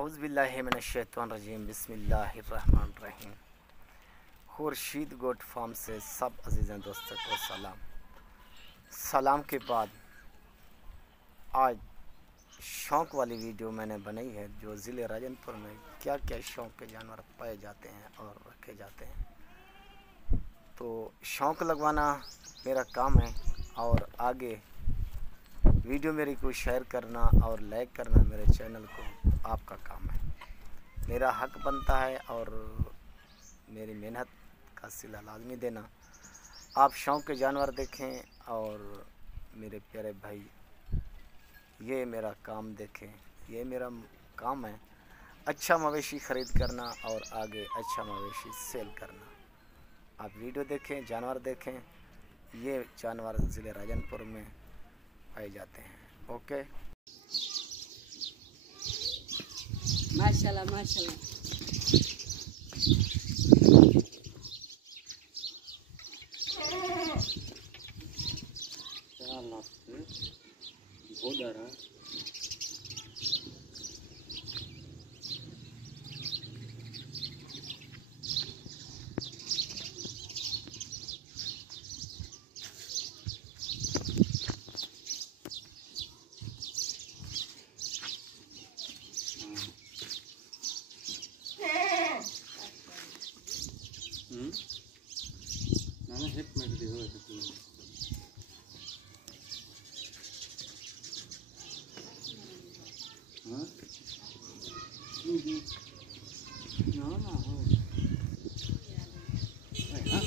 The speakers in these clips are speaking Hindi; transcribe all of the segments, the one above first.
औज़ुबिल्लाहि मिनश्शैतानिर्रजीम बिस्मिल्लाहिर्रहमानिर्रहीम। खुर्शीद गोट फार्म से सब अजीज़ान दोस्तों को सलाम के बाद आज शौक़ वाली वीडियो मैंने बनाई है जो ज़िले राजनपुर में क्या क्या शौक़ के जानवर पाए जाते हैं और रखे जाते हैं। तो शौक़ लगवाना मेरा काम है और आगे वीडियो मेरी को शेयर करना और लाइक करना मेरे चैनल को आपका काम है। मेरा हक बनता है और मेरी मेहनत का सिला लाजमी देना। आप शौक़ के जानवर देखें और मेरे प्यारे भाई ये मेरा काम देखें। ये मेरा काम है अच्छा मवेशी ख़रीद करना और आगे अच्छा मवेशी सेल करना। आप वीडियो देखें, जानवर देखें। ये जानवर ज़िले राजनपुर में पाए जाते हैं। ओके, माशाल्लाह माशाल्लाह। ನಾನು ಹೆಲ್ಪ್ ಮಾಡಿದ್ದೀವಿ ಅದಕ್ಕೆ ಹಾಂ ना हो हां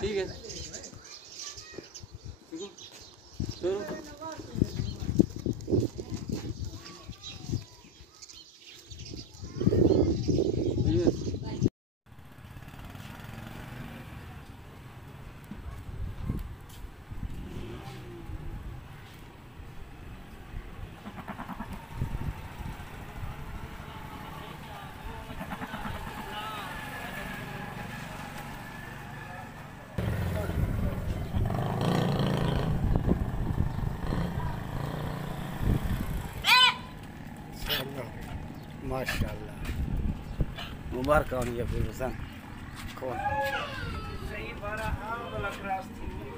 ठीक है माशाल्लाह मुबारक हो ये हुसैन कौन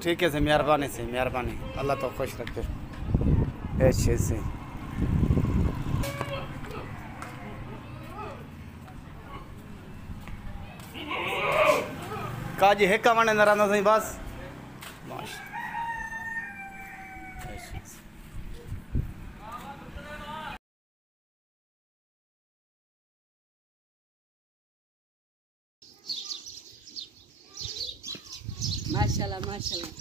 ठीक है से मेहरबानी अल्लाह तो खुश रखे अच्छे से। काजी है कमाने नराना सही बस माशाल्लाह माशाल्लाह।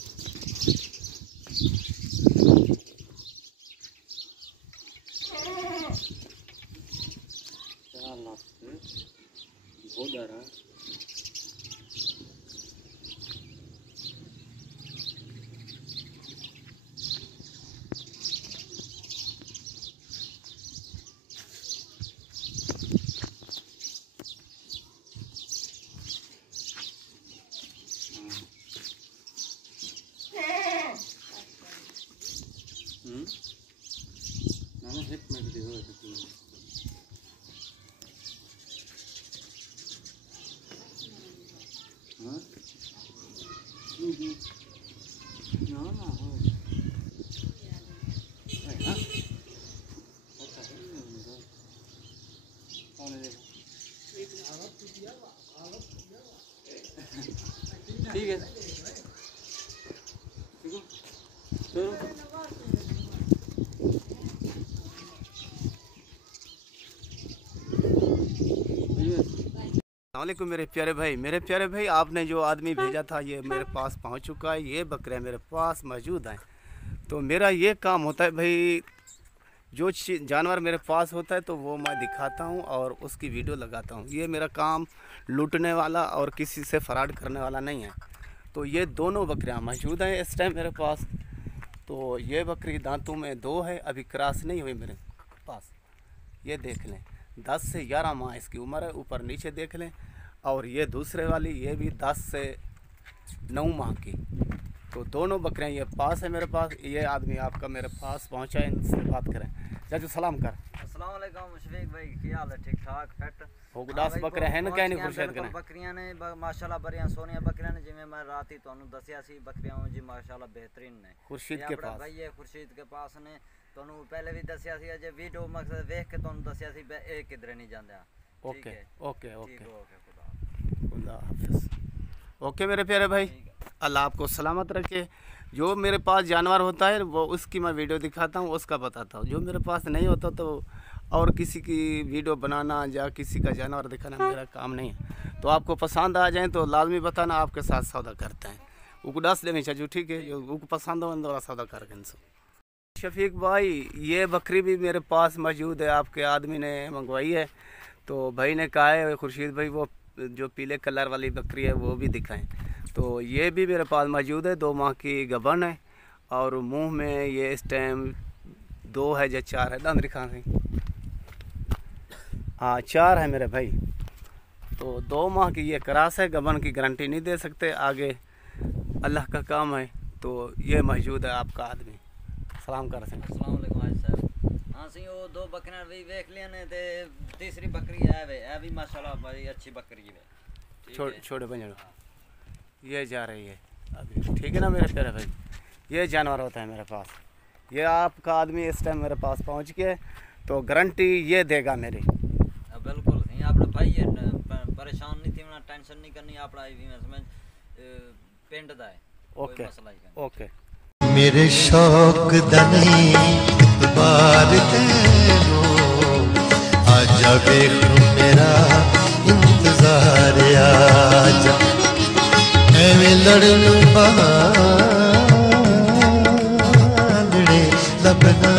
ನಾನು ಹೆಲ್ಪ್ ಮಾಡಿದ್ದೀವಿ ಅದಕ್ಕೆ ಹಾಂ ना हो हां ठीक है अस्सलामुअलैकुम मेरे प्यारे भाई आपने जो आदमी भेजा था ये मेरे पास पहुंच चुका है। ये बकरे मेरे पास मौजूद हैं। तो मेरा ये काम होता है भाई जो जानवर मेरे पास होता है तो वो मैं दिखाता हूं और उसकी वीडियो लगाता हूं। ये मेरा काम लूटने वाला और किसी से फ्रॉड करने वाला नहीं है। तो ये दोनों बकरियां मौजूद हैं इस टाइम मेरे पास। तो ये बकरी दांतों में 2 है, अभी क्रॉस नहीं हुई मेरे पास। ये देख लें 10 से 11 माह इसकी उम्र है, ऊपर नीचे देख लें। और ये दूसरे वाली ये भी 10 से 9 माह की। तो दोनों बकरियां ये पास है मेरे पास। ये आदमी आपका मेरे पास पहुंचा है, इनसे बात करें। चाचू सलाम कर। अस्सलाम वालेकुम मुशफीक भाई, क्या हाल है? ठीक ठाक फिट? हो गुडास बकरे हैं ना क्या नहीं खुर्शीद बिल्कुल करें बकरियां ने माशाल्लाह बड़ियां सोनिया बकरियां ने, जिवें मैं रात ही ਤੁਹਾਨੂੰ ਦੱਸਿਆ ਸੀ बकरियां जी माशाल्लाह बेहतरीन ने। खुर्शीद ये के अपना पास भाई ये खुर्शीद के पास ने ਤੁਹਾਨੂੰ पहले भी ਦੱਸਿਆ ਸੀ, अजे वीडियो मकसद देख के ਤੁਹਾਨੂੰ ਦੱਸਿਆ ਸੀ ਇਹ किधरे नहीं ਜਾਂਦੇ। ठीक ओके है ओके ठीक ओके है, ओके खुदा। खुदा हाफिज। ओके मेरे प्यारे भाई, अल्लाह आपको सलामत रखे। जो मेरे पास जानवर होता है वो उसकी मैं वीडियो दिखाता हूँ, उसका बताता हूँ। जो मेरे पास नहीं होता तो और किसी की वीडियो बनाना या किसी का जानवर दिखाना मेरा काम नहीं है। तो आपको पसंद आ जाए तो लाजमी बताना, आपके साथ सौदा करते हैं। उनको दस दे चाचू, ठीक है? जो उनको पसंद हो तो सौदा करके इनसे। शफीक भाई ये बकरी भी मेरे पास मौजूद है, आपके आदमी ने मंगवाई है। तो भाई ने कहा है खुर्शीद भाई वो जो पीले कलर वाली बकरी है वो भी दिखाएं। तो ये भी मेरे पास मौजूद है, 2 माह की गबन है और मुंह में ये इस टाइम 2 है या 4 है। दंद दिखा से, हाँ 4 है मेरे भाई। तो 2 माह की ये क्रास है, गबन की गारंटी नहीं दे सकते, आगे अल्लाह का काम है। तो ये मौजूद है आपका आदमी। सलाम कर सकें। अस्सलाम वालेकुम हाजी साहब। हाँ सी वो 2 बकरियां भी देख लिया ने, ते तीसरी बकरी है वे, ये भी माशाल्लाह बड़ी अच्छी बकरी है। ठीक है? छोटे बंजड़ ये जा रही है अभी, ठीक है ना मेरे प्यारे भाई? ये जानवर होता है मेरे पास। ये आपका आदमी इस टाइम मेरे पास पहुंच के तो गारंटी ये देगा मेरी। बिल्कुल नहीं अपना भाई है, परेशान नहीं थी, टेंशन नहीं करनी, अपना भी मैं समझ पिंड दा है, कोई ओके मसला ही नहीं। ओके मेरे शौक दनी बार तेनो आजा वेख मेरा इंतजार आजा एवें लड़न बहाने लबना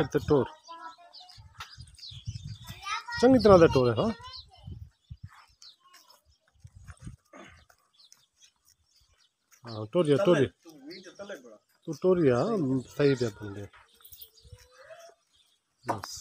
ਇੱਥੇ ਟੋਰ ਚੰਗੀ ਤਰ੍ਹਾਂ ਦਾ ਟੋਰ ਹੈ। ਹਾਂ हाँ टोरिया तू टोरिया सही दे बंदे बस।